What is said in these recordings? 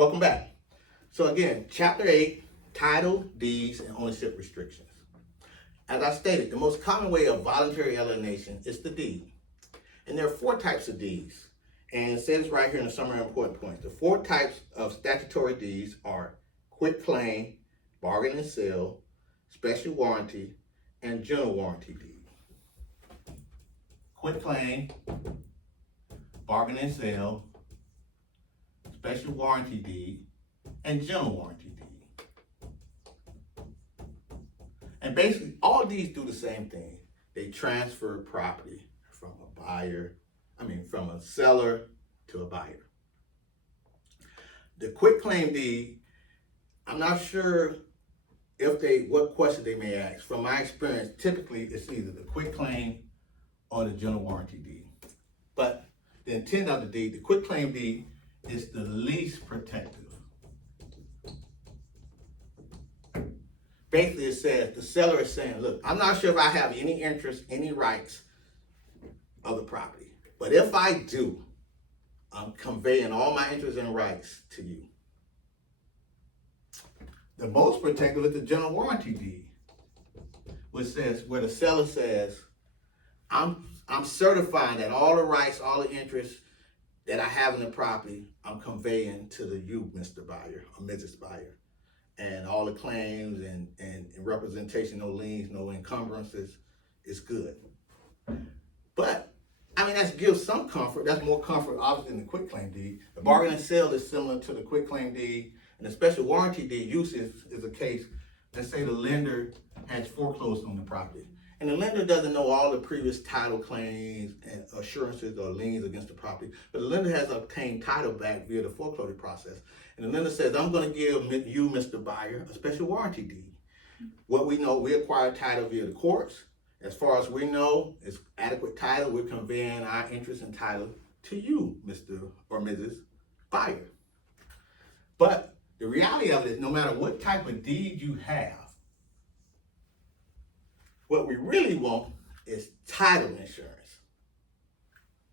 Welcome back. So again, Chapter 8, Title, Deeds, and Ownership Restrictions. As I stated, the most common way of voluntary alienation is the deed. And there are 4 types of deeds. And it says right here in the summary of important points. The 4 types of statutory deeds are quitclaim, bargain and sale, special warranty, and general warranty deed. Quitclaim, bargain and sale, special warranty deed, and general warranty deed. And basically, all these do the same thing. They transfer property from a seller to a buyer. The quitclaim deed, I'm not sure what question they may ask. From my experience, typically it's either the quitclaim or the general warranty deed. But the intent of the deed, the quitclaim deed, is the least protective. Basically, it says, the seller is saying, look, I'm not sure if I have any interest, any rights of the property. But if I do, I'm conveying all my interests and rights to you. The most protective is the general warranty deed, where the seller says, I'm certifying that all the rights, all the interests that I have in the property, I'm conveying to you, Mr. Buyer or Mrs. Buyer. And all the claims and representation, no liens, no encumbrances, is good. But, that gives some comfort. That's more comfort, obviously, than the quitclaim deed. The bargain and sale is similar to the quitclaim deed. And the special warranty deed use is a case, let's say the lender has foreclosed on the property. And the lender doesn't know all the previous title claims and assurances or liens against the property, but the lender has obtained title back via the foreclosure process. And the lender says, I'm going to give you, Mr. Buyer, a special warranty deed. What we know, we acquired title via the courts. As far as we know, it's adequate title. We're conveying our interest and title to you, Mr. or Mrs. Buyer. But the reality of it is, no matter what type of deed you have, what we really want is title insurance.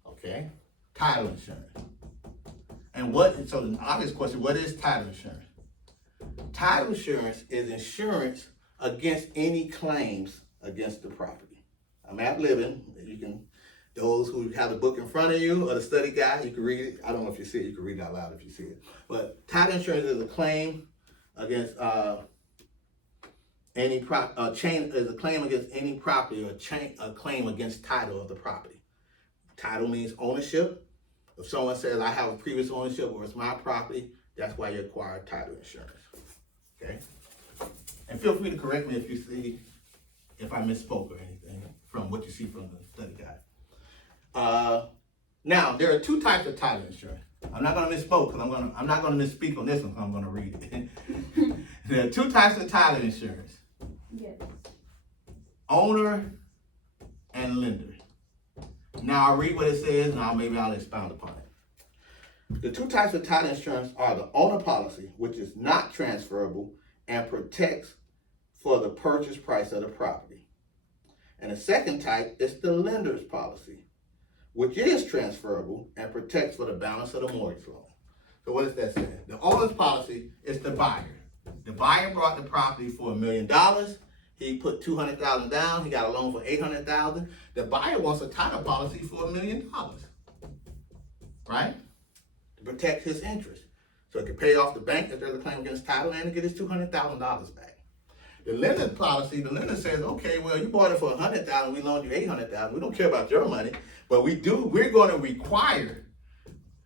Okay? Title insurance. And so the obvious question, what is title insurance? Title insurance is insurance against any claims against the property. I'm ad-libbing. Those who have the book in front of you or the study guide, you can read it. I don't know if you see it. You can read it out loud if you see it. But title insurance is a claim against a claim against any property or a claim against title of the property. Title means ownership. If someone says, I have a previous ownership or it's my property, that's why you acquire title insurance. Okay? And feel free to correct me if I misspoke or anything from what you see from the study guide. Now, there are 2 types of title insurance. I'm not going to misspoke because I'm not going to misspeak on this one because I'm going to read it. There are 2 types of title insurance. Yes. Owner and lender. Now I'll read what it says and maybe I'll expound upon it. The 2 types of title insurance are the owner policy, which is not transferable and protects for the purchase price of the property. And the second type is the lender's policy, which is transferable and protects for the balance of the mortgage loan. So what does that say? The owner's policy is the buyer. The buyer brought the property for $1 million. He put $200,000 down. He got a loan for $800,000. The buyer wants a title policy for $1 million, right? To protect his interest, so he can pay off the bank if there's a claim against title and to get his $200,000 back. The lender's policy, the lender says, okay, well, you bought it for $100,000. We loaned you $800,000. We don't care about your money, but we're going to require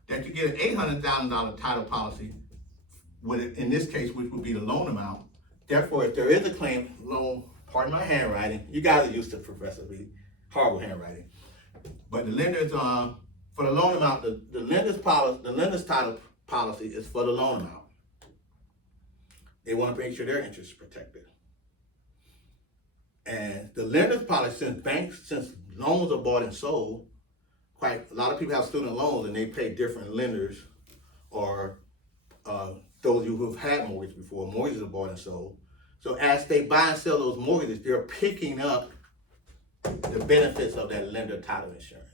that you get an $800,000 title policy. In this case, which would be the loan amount. Therefore, if there is a claim, loan, pardon my handwriting, you guys are used to Professor B, horrible handwriting. But the lender's, for the loan amount, the lender's title policy is for the loan amount. They want to make sure their interest is protected. And the lender's policy, since loans are bought and sold, a lot of people have student loans and they pay different lenders or those of you who have had mortgages before. Mortgages are bought and sold. So as they buy and sell those mortgages, they're picking up the benefits of that lender title insurance.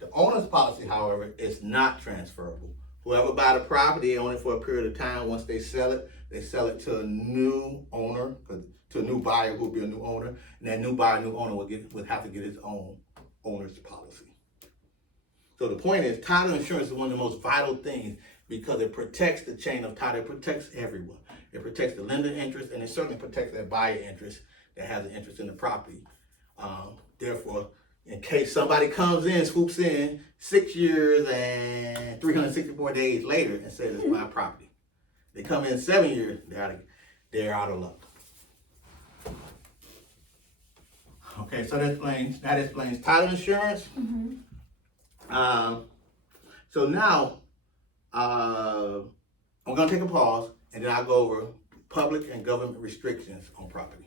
The owner's policy, however, is not transferable, Whoever buy the property, they own it for a period of time. Once they sell it to a new owner, to a new buyer who will be a new owner, and that new buyer, new owner would have to get his own owner's policy. So the point is, title insurance is one of the most vital things because it protects the chain of title. It protects everyone. It protects the lender interest, and it certainly protects that buyer interest that has an interest in the property. Therefore, in case somebody comes in, swoops in 6 years and 364 days later and says it's my property, they come in 7 years, they're out of luck. Okay, so that explains title insurance. So now, I'm gonna take a pause and then I'll go over public and government restrictions on property.